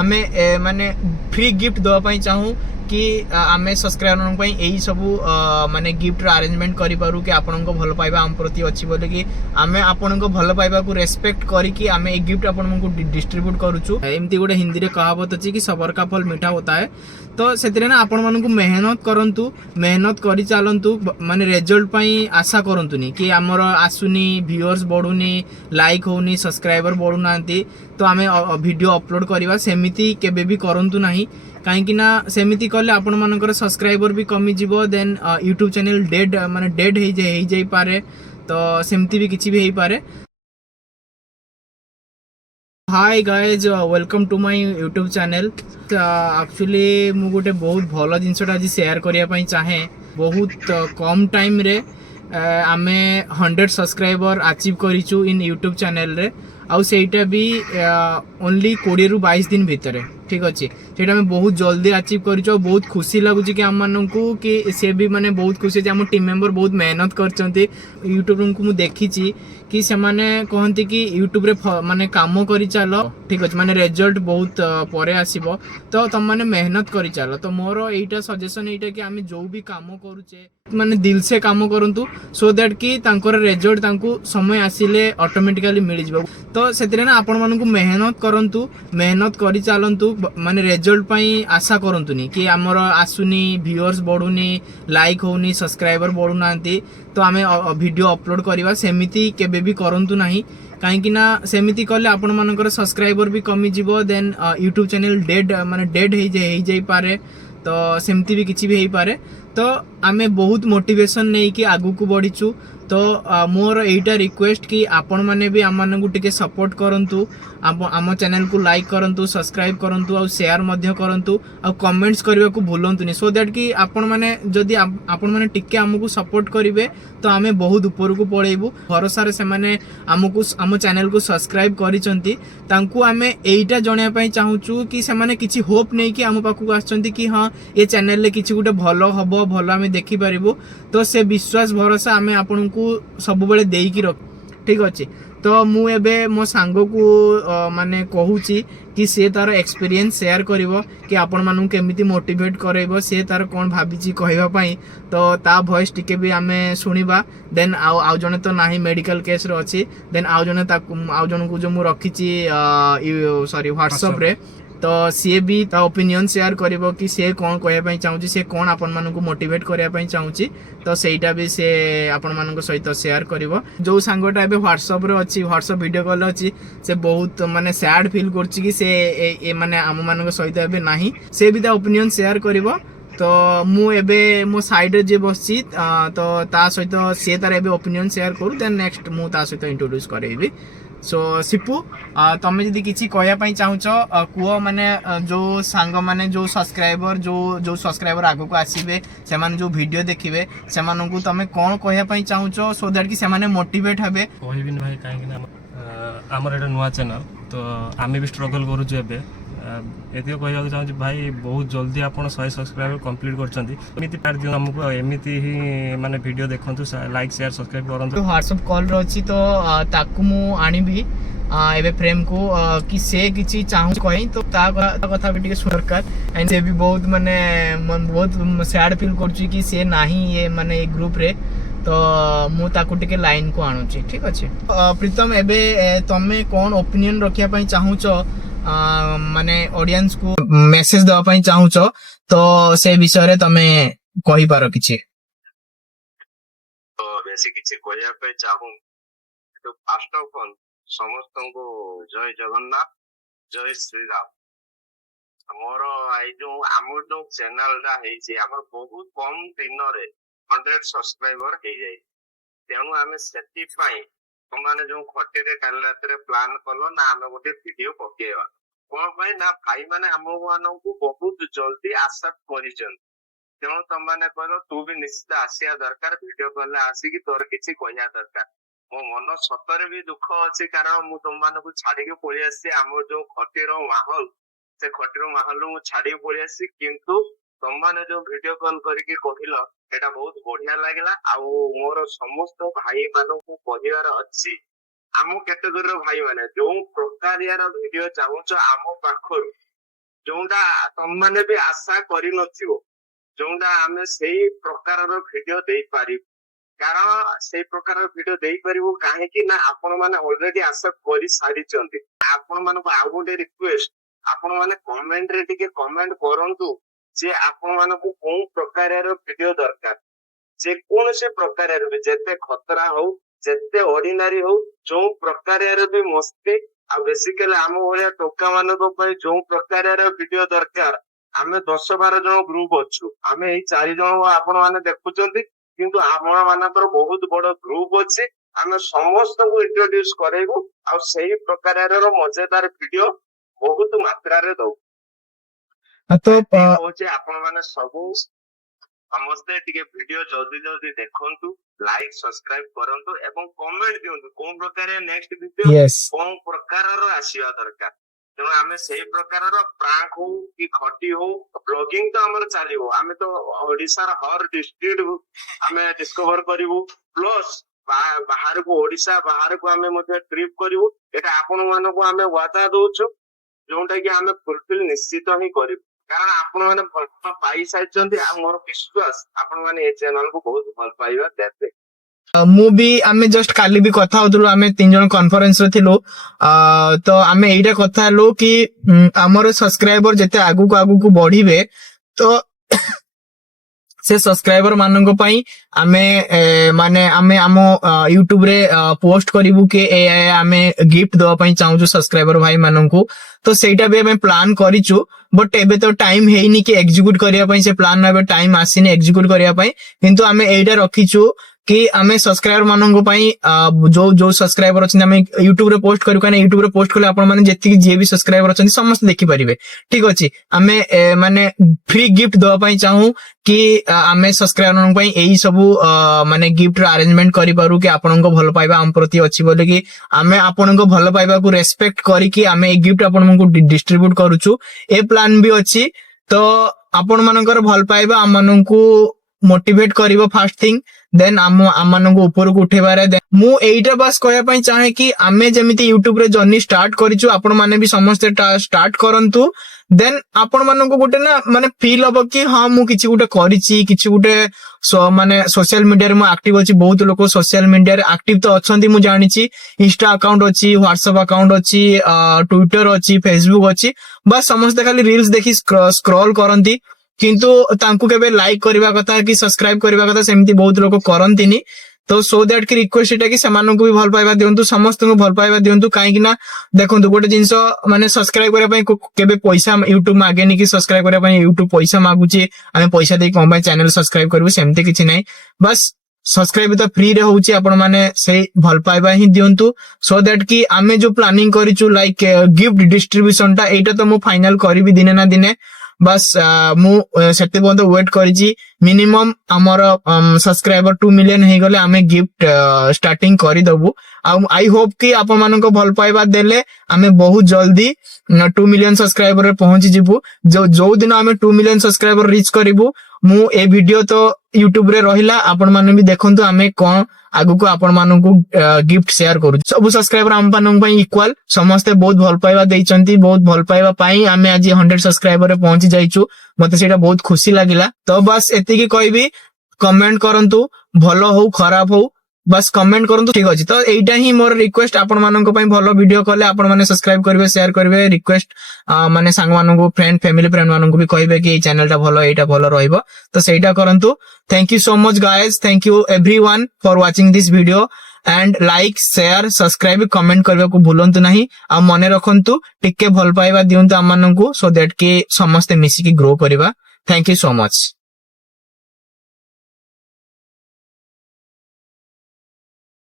आमे माने free gift दवा चाहूँ कि आमे सब्सक्राइबर यही सब माने गिफ्ट अरेंजमेंट करि पारू कि आपण को भल पाइबा आम प्रति अछि बोले कि आमे आपण को भल पाइबा को रेस्पेक्ट करी कि आमे एक गिफ्ट आपण को डिस्ट्रीब्यूट करूछु। एमती गोटे हिंदी रे कहावत अछि कि सबर का फल मीठा होता है। तो सेतिरे ना आपण मानू मेहनत करंतु, मेहनत करी चालंतु, माने रिजल्ट पई आशा करंतुनी कि हमर आसुनी व्यूअर्स बढ़ुनी, लाइक होनी, सब्सक्राइबर बढ़ु नांती तो आमे वीडियो अपलोड करबा सेमिति केबे भी करंतु नाही। कहीं ना सेमिति कले आपण मानकर सब्सक्राइबर भी कमी जीवो, देन यूट्यूब चैनल डेड माने डेड हो जाई पारे। तो सेमिति भी किछि भी हो पारे। Hi guys, welcome to my YouTube channel. Actually मु गोटे बहुत भल जिनसटा आज शेयर करने पई चाहे। बहुत कम टाइम रे आमे 100 सब्सक्राइबर अचीव करिचु इन यूट्यूब चैनल रे। आउ सेटा भी ओनली 20 रु 22 दिन भितर। ठीक अच्छे, सेटा में बहुत जल्दी अचीव करिचो। बहुत खुशी लगुच कि आम मानू कि से भी माने बहुत खुशी आम टीम मेंबर बहुत मेहनत करचंती। यूट्यूब को मु देखिची कि से माने कहंती कि यूट्यूब रे माने काम करि चालो। ठीक अच्छे, माने रिजल्ट बहुत परे आसीबो, तो तुम माने मेहनत करि चालो। तो मोर एटा सजेशन एटा कि आमे जो भी काम करूचे माने दिल से काम करंतु, सो दैट कि तांकर रिजल्ट तांकु समय आसिले ऑटोमेटिकली मिल जिवो। तो सेतिरे ना आपण मानकु मेहनत करंतु, मेहनत करि चालंतु, माने रिजल्ट पई आशा करंतुनी कि हमर आसुनी व्यूअर्स बढ़ुनी, लाइक होनी, सब्सक्राइबर बढ़ु नांती तो आमे वीडियो अपलोड करबा सेमिति केबे भी करंतु नाही। कहीं ना सेमिति कले आपण मानकर सब्सक्राइबर भी कमी जीवो, देन यूट्यूब चैनल डेड माने डेड हो जाई पारे। तो सेमती भी किछि भी हो पारे। तो आमे बहुत मोटिवेशन नहीं कि आगु को बढ़ीचु। तो मोर एटा रिक्वेस्ट कि आपण माने भी आम मानकु टिके सपोर्ट करंतु, आम चैनल को लाइक करंतु, सब्सक्राइब करंतु, और शेयर मध्य करंतु, और कमेंट्स करबा को भूलंतुनी। सो दैट कि आपण माने जदी आपण माने टिके हमकु सपोर्ट करिवे तो आमे बहुत ऊपर को पळेबु। भरोसा रे से माने हमकु आम चैनल को सब्सक्राइब करिसंती, तांकु आमे एटा जणिया पई चाहूचु कि से माने किछि होप नै कि आम पाखु आछंती कि हां ये चैनल ले किछि गुटे भलो हबो, भलो आमे देखि परिबो। तो से विश्वास भरोसा आमे आपन को सब बेले देई कि रख। ठीक अच्छे, तो मु एबे मो सांग को माने कहूची कि से तार एक्सपीरियंस शेयर करिवो कि आपण मानू केमिति मोटिवेट करैबो, से तार कोन भाबिची कहबा पई। तो ता वॉइस टिके भी आमे सुनिबा। देन आउ जने तो नाही मेडिकल केस रो अछि, देन आउ जने ता आउ जन को जो मु रखिची सॉरी व्हाट्सएप रे। तो सी भी ता ओपिनियन शेयर करिवो कि से कोन कहबा पई चाहूची, से कोन आपण मानू को मोटिवेट करबा पई चाहूची। तो सेटा भी से आपण मानू सहित शेयर करिवो। जो सांगटा एबे व्हाट्सएप रे अछि, व्हाट्सएप वीडियो कॉल अछि, से बहुत माने सैड फील करछि कि से ए माने आम मानक सहित एबे नाही। से भी ता ओपिनियन शेयर करिवो। तो मु एबे मो साइड रे जे बसछि, तो ता सहित से तार एबे ओपिनियन शेयर करू, देन नेक्स्ट मु ता सहित इंट्रोड्यूस करेबी। सो सिपु, तमे जदि किछि कहया पई चाहूछ कुओ, माने जो सांग माने जो सब्सक्राइबर जो सब्सक्राइबर आगु को आसीबे, से माने जो वीडियो देखिबे, से मानकु तमे कोन कहया पई चाहूछ सो दैट कि से माने मोटिवेट हेबे। कहबिन भाई, काहे कि हमर एटा नुआ चैनल, तो आमे भी स्ट्रगल करू छु एबे। एतियो कहया चाहूँ भाई, बहुत जल्दी आपण 100 सब्सक्राइबर कंप्लीट करछंती। एमिति पार दियो हमकु, एमिति ही माने वीडियो देखंतु, लाइक शेयर सब्सक्राइब करंतु। व्हाट्सएप कॉल रछि, तो ताकु मु आनिबी एबे फ्रेम को कि से किछि चाहू कहि। तो ता कथा भी टिके सरकार एंड से भी बहुत माने मन बहुत सैड फील करछि कि से नाही ये माने ग्रुप रे। तो मु ताकु टिके लाइन को आणुछि। ठीक अछि प्रीतम, एबे तमे कोन ओपिनियन रखिया पई चाहूछ, माने ऑडियंस को मेसेज दवा पई चाहूछ, तो से विषय रे तमे कहि पारो किछि। तो बेसी किछि कहया पे चाहूं तो फर्स्ट ऑफ ऑल समस्त को जय जगन्नाथ, जय श्री राम। हमर आई जो हमर जो चैनल दा है जे हमर बहुत कम दिन रे 100 सब्सक्राइबर हे जाय। तेनु आमे सेति पई तमाने जो खटे रे काल रात रे प्लान कलो ना, आमे गोटे वीडियो पकेवा कोन पई ना, भाई माने हम मानन को बहुत जल्दी एक्सेप्ट करिचन। तेणु तुम मैंने कह तू भी निश्चित आसिया दरकार, वीडियो कॉल आसिकी तोर किसी कहना दरकार। मो मन सतरे भी दुख अच्छी, कारण मु तुम मान को छाड़ी पलि आसी आम जो खटीर माहौल, से खटीर माहौल मु छाड़ी पलि आसी। किंतु तुम मैंने जो वीडियो कॉल करके कहल एटा बहुत बढ़िया लगला। आउ मोर समस्त भाई मान को कहवार अच्छी, आम कैटेगोरी भाई माने जो प्रकार वीडियो चाहूच आम पाखर ଯୋଉଟା ତମମାନେ ବି ଆଶା କରିନଥିବ, ଯୋଉଟା ଆମେ ସେଇ ପ୍ରକାରର ଭିଡିଓ ଦେଇପାରିବୁ। କାରଣ ସେଇ ପ୍ରକାରର ଭିଡିଓ ଦେଇପାରିବୁ କାହିଁକି ନା ଆପଣ ମାନେ ଅଲରେଡି ଆଶା କରିସାରିଛନ୍ତି। ଆପଣ ମାନଙ୍କୁ ଆଉ ଗୋଟେ ରିକ୍ୱେଷ୍ଟ, ଆପଣ ମାନେ କମେଣ୍ଟ ରେ ଟିକେ କମେଣ୍ଟ କରନ୍ତୁ ଯେ ଆପଣ ମାନଙ୍କୁ କୋଉ ପ୍ରକାରର ଭିଡିଓ ଦରକାର। ଯେକୌଣସି ପ୍ରକାରର ବି, ଯେତେ ଖତରା ହଉ, ଯେତେ ଅର୍ଡିନାରୀ ହଉ, ଯୋଉ ପ୍ରକାରର ବି ମସ୍ତି, ଆଉ ବେସିକାଲି ଆମ ଭଳିଆ ଟୋକା ମାନଙ୍କ ପାଇଁ ଯୋଉ ପ୍ରକାରର ଭିଡିଓ ଦରକାର। ଆମେ 10-12 ଜଣ ଗ୍ରୁପ ଅଛୁ, ଆମେ ଏଇ 4 ଜଣ ଆପଣ ମାନେ ଦେଖୁଛନ୍ତି, କିନ୍ତୁ ଆମ ମାନଙ୍କର ବହୁତ ବଡ ଗ୍ରୁପ ଅଛି। ଆମେ ସମସ୍ତଙ୍କୁ ଇଣ୍ଟ୍ରୋଡ୍ୟୁସ କରେଇବୁ ଆଉ ସେଇ ପ୍ରକାରର ମଜାଦାର ଭିଡିଓ ବହୁତ ମାତ୍ରାରେ ଦଉ। ତ କହୁଛି ଆପଣ ମାନେ ସମସ୍ତେ ଟିକେ ଭିଡିଓ ଜଲ୍ଦି ଦେଖନ୍ତୁ, ଲାଇକ୍ ସବସ୍କ୍ରାଇବ କରନ୍ତୁ ଏବଂ କମେଣ୍ଟ ଦିଅନ୍ତୁ କୋଉ ପ୍ରକାର ନେକ୍ସଟ ଭିଡିଓ ୟେସ୍ କୋଉ ପ୍ରକାରର ଆସିବା ଦରକାର। ତେଣୁ ଆମେ ସେଇ ପ୍ରକାରର ପ୍ରାଙ୍କ ହଉ କି ଖଟି ହଉ, ବ୍ଲଗିଂ ତ ଆମର ଚାଲିବ। ଆମେ ତ ଓଡିଶାର ହର ଡିଷ୍ଟ୍ରିକ୍ଟ ଆମେ ଡିସ୍କଭର କରିବୁ, ପ୍ଲସ୍ ବାହାରକୁ, ଓଡିଶା ବାହାରକୁ ଆମେ ମଧ୍ୟ ଟ୍ରିପ୍ କରିବୁ। ଏଟା ଆପଣ ମାନଙ୍କୁ ଆମେ ୱାଦା ଦଉଛୁ, ଯୋଉଟା କି ଆମେ ଫୁଲଫିଲ ନିଶ୍ଚିତ ହିଁ କରିବୁ। କାରଣ ଆପଣ ମାନେ ଭଲ ପାଇସାରିଛନ୍ତି ଆଉ ମୋର ବିଶ୍ୱାସ ଆପଣ ମାନେ ଏ ଚ୍ୟାନେଲକୁ ବହୁତ ଭଲ ପାଇବା ଦେବେ। ମୁଁ ବି, ଆମେ ଜଷ୍ଟ କାଲି ବି କଥା ହଉଥିଲୁ, ଆମେ 3 ଜଣ କନଫରେନ୍ସ ରେ ଥିଲୁ। ତ ଆମେ ଏଇଟା କଥା ହେଲୁ କି ଆମର ସବସ୍କ୍ରାଇବର ଯେତେ ଆଗକୁ ଆଗକୁ ବଢିବେ, ତ ସେ ସବସ୍କ୍ରାଇବର ମାନଙ୍କ ପାଇଁ ଆମେ ମାନେ ଆମେ ଆମ ୟୁଟ୍ୟୁବ ରେ ପୋଷ୍ଟ କରିବୁ କି ଆମେ ଗିଫ୍ଟ ଦବା ପାଇଁ ଚାହୁଁଛୁ ସବସ୍କ୍ରାଇବର ଭାଇ ମାନଙ୍କୁ। ତ ସେଇଟା ବି ଆମେ ପ୍ଲାନ କରିଛୁ, ବଟ୍ ଏବେ ତ ଟାଇମ ହେଇନି କି ଏକ୍ଜିକ୍ୟୁଟ କରିବା ପାଇଁ। ସେ ପ୍ଲାନ ଏବେ ଟାଇମ ଆସିନି ଏକ୍ଜିକ୍ୟୁଟ କରିବା ପାଇଁ, କିନ୍ତୁ ଆମେ ଏଇଟା ରଖିଛୁ କି ଆମେ ସବସ୍କ୍ରାଇବର ମାନଙ୍କ ପାଇଁ ଯୋଉ ସବସ୍କ୍ରାଇବର ଅଛନ୍ତି ଆମେ ୟୁଟ୍ୟୁବ ରେ ପୋଷ୍ଟ କରିବୁ। କାରଣ ୟୁଟ୍ୟୁବ ରେ ପୋଷ୍ଟ କଲେ ଆପଣ ମାନେ ଯେତିକି ଯିଏ ବି ସବସ୍କ୍ରାଇବର ଅଛନ୍ତି ସମସ୍ତେ ଦେଖିପାରିବେ। ଠିକ ଅଛି, ଆମେ ମାନେ ଫ୍ରି ଗିଫ୍ଟ ଦବା ପାଇଁ ଚାହୁଁ କି ଆମେ ସବସ୍କ୍ରାଇବର ମାନଙ୍କ ପାଇଁ ଏଇ ସବୁ ମାନେ ଗିଫ୍ଟ ର ଆରେଞ୍ଜମେଣ୍ଟ କରିପାରୁ କି ଆପଣଙ୍କ ଭଲ ପାଇବା ଆମ ପ୍ରତି ଅଛି ବୋଲି କି ଆମେ ଆପଣଙ୍କ ଭଲ ପାଇବାକୁ ରେସ୍ପେକ୍ଟ କରିକି ଆମେ ଏଇ ଗିଫ୍ଟ ଆପଣଙ୍କୁ ଡିଷ୍ଟ୍ରିବ୍ୟୁଟ କରୁଛୁ। ଏ ପ୍ଲାନ ବି ଅଛି। ତ ଆପଣ ମାନଙ୍କର ଭଲ ପାଇବା ଆମମାନଙ୍କୁ ମୋଟିଭେଟ କରିବ ଫାର୍ଷ୍ଟ ଥିଙ୍ଗ, ଦେନ୍ ଆମମାନଙ୍କୁ ଉପରକୁ ଉଠେଇବାରେ। ମୁଁ ଏଇଟା ବାସ୍ କହିବା ପାଇଁ ଚାହେଁ କି ଆମେ ଯେମିତି ୟୁଟ୍ୟୁବ ରେ ଜର୍ଣ୍ଣି ଷ୍ଟାର୍ଟ କରିଛୁ, ଆପଣ ମାନେ ବି ସମସ୍ତେ ଷ୍ଟାର୍ଟ କରନ୍ତୁ। ଦେନ୍ ଆପଣ ମାନଙ୍କୁ ଗୋଟେ ନା ମାନେ ଫିଲ୍ ହବ କି ହଁ ମୁଁ କିଛି ଗୋଟେ କରିଛି, କିଛି ଗୋଟେ ମାନେ ସୋସିଆଲ ମିଡିଆରେ ମୁଁ ଆକ୍ଟିଭ ଅଛି। ବହୁତ ଲୋକ ସୋସିଆଲ ମିଡିଆରେ ଆକ୍ଟିଭ ତ ଅଛନ୍ତି, ମୁଁ ଜାଣିଛି। ଇନଷ୍ଟା ଆକାଉଣ୍ଟ ଅଛି, ହ୍ୱାଟ୍ସଆପ ଆକାଉଣ୍ଟ ଅଛି, ଟ୍ୱିଟର ଅଛି, ଫେସବୁକ ଅଛି। ବାସ୍ ସମସ୍ତେ ଖାଲି ରିଲ୍ସ ଦେଖି ସ୍କ୍ରଲ କରନ୍ତି, କିନ୍ତୁ ତାଙ୍କୁ କେବେ ଲାଇକ୍ କରିବା କଥା କି ସବସ୍କ୍ରାଇବ କରିବା କଥା ସେମିତି ବହୁତ ଲୋକ କରନ୍ତିନି। ତ ସୋ ଦ୍ୟାଟ କି ରିକ୍ୱେଷ୍ଟ ଏଟା କି ସେମାନଙ୍କୁ ବି ଭଲ ପାଇବା ଦିଅନ୍ତୁ, ସମସ୍ତଙ୍କୁ ଭଲ ପାଇବା ଦିଅନ୍ତୁ। କାହିଁକି ନା ଦେଖନ୍ତୁ, ଗୋଟେ ଜିନିଷ ମାନେ ସବସ୍କ୍ରାଇବ କରିବା ପାଇଁ କେବେ ପଇସା ୟୁଟ୍ୟୁବ ମାଗେନି କି ସବସ୍କ୍ରାଇବ କରିବା ପାଇଁ ୟୁଟ୍ୟୁବ ପଇସା ମାଗୁଛି, ଆମେ ପଇସା ଦେଇକି କଣ ପାଇଁ ଚ୍ୟାନେଲ ସବସ୍କ୍ରାଇବ କରିବୁ, ସେମିତି କିଛି ନାହିଁ। ବାସ୍ ସବସ୍କ୍ରାଇବ ତ ଫ୍ରି ରେ ହଉଛି, ଆପଣ ମାନେ ସେଇ ଭଲ ପାଇବା ହିଁ ଦିଅନ୍ତୁ। ସୋ ଦ୍ୟାଟ କି ଆମେ ଯୋଉ ପ୍ଲାନିଂ କରିଛୁ ଲାଇକ ଗିଫ୍ଟ ଡିଷ୍ଟ୍ରିବ୍ୟୁସନ ଟା, ଏଇଟା ତ ମୁଁ ଫାଇନାଲ କରିବି ଦିନେ ନା ଦିନେ। ବାସ୍ ମୁଁ ସେତେ ପର୍ଯ୍ୟନ୍ତ ୱେଟ୍ କରିଛି। ମିନିମମ୍ ଆମର ସବସ୍କ୍ରାଇବର 2 ମିଲିୟନ ହେଇଗଲେ ଆମେ ଗିଫ୍ଟ ଷ୍ଟାର୍ଟିଂ କରିଦବୁ। ଆଉ ଆଇ ହୋପ କି ଆପଣ ମାନଙ୍କ ଭଲ ପାଇବା ଦେଲେ ଆମେ ବହୁତ ଜଲ୍ଦି 2 ମିଲିୟନ ସବସ୍କ୍ରାଇବର ରେ ପହଞ୍ଚି ଯିବୁ। ଯୋଉ ଦିନ ଆମେ 2 ମିଲିୟନ ସବସ୍କ୍ରାଇବର ରିଚ୍ କରିବୁ, ମୁଁ ଏ ଭିଡିଓ ତ ୟୁଟ୍ୟୁବ ରେ ରହିଲା, ଆପଣ ମାନେ ବି ଦେଖନ୍ତୁ ଆମେ କଣ ଆଗକୁ ଆପଣ ମାନଙ୍କୁ ଗିଫ୍ଟ ସେୟାର କରୁଛୁ। ସବୁ ସବସ୍କ୍ରାଇବର ଆମ ମାନଙ୍କ ପାଇଁ ଇକ୍ୱାଲ, ସମସ୍ତେ ବହୁତ ଭଲ ପାଇବା ଦେଇଛନ୍ତି। ବହୁତ ଭଲ ପାଇବା ପାଇଁ ଆମେ ଆଜି 100 ସବସ୍କ୍ରାଇବର ରେ ପହଞ୍ଚି ଯାଇଛୁ। ମତେ ସେଇଟା ବହୁତ ଖୁସି ଲାଗିଲା। ତ ବାସ୍ ଏତିକି କହିବି, କମେଣ୍ଟ କରନ୍ତୁ, ଭଲ ହଉ ଖରାପ ହଉ, ବାସ୍ କମେଣ୍ଟ କରନ୍ତୁ। ଠିକ ଅଛି, ତ ଏଇଟା ହିଁ ମୋର ରିକ୍ୱେଷ୍ଟ। ଆପଣ ମାନଙ୍କ ପାଇଁ ଭଲ ଭିଡିଓ କଲେ ଆପଣ ମାନେ ସବସ୍କ୍ରାଇବ କରିବେ, ସେୟାର କରିବେ। ରିକ୍ୱେଷ୍ଟ ମାନେ ସାଙ୍ଗମାନଙ୍କୁ, ଫ୍ୟାମିଲି ଫ୍ରେଣ୍ଡ ମାନଙ୍କୁ ବି କହିବେ କି ଏଇ ଚ୍ୟାନେଲ ଟା ଭଲ, ଏଇଟା ଭଲ ରହିବ, ତ ସେଇଟା କରନ୍ତୁ। Thank you so much guys, thank you everyone for watching this video. And like, share, subscribe, comment କରିବାକୁ ଭୁଲନ୍ତୁ ନାହିଁ। ଆଉ ମନେ ରଖନ୍ତୁ, ଟିକେ ଭଲ ପାଇବା ଦିଅନ୍ତୁ ଆମମାନଙ୍କୁ, ସୋ ଦ୍ୟାଟ କି ସମସ୍ତେ ମିଶିକି ଗ୍ରୋ କରିବା। Thank you so much.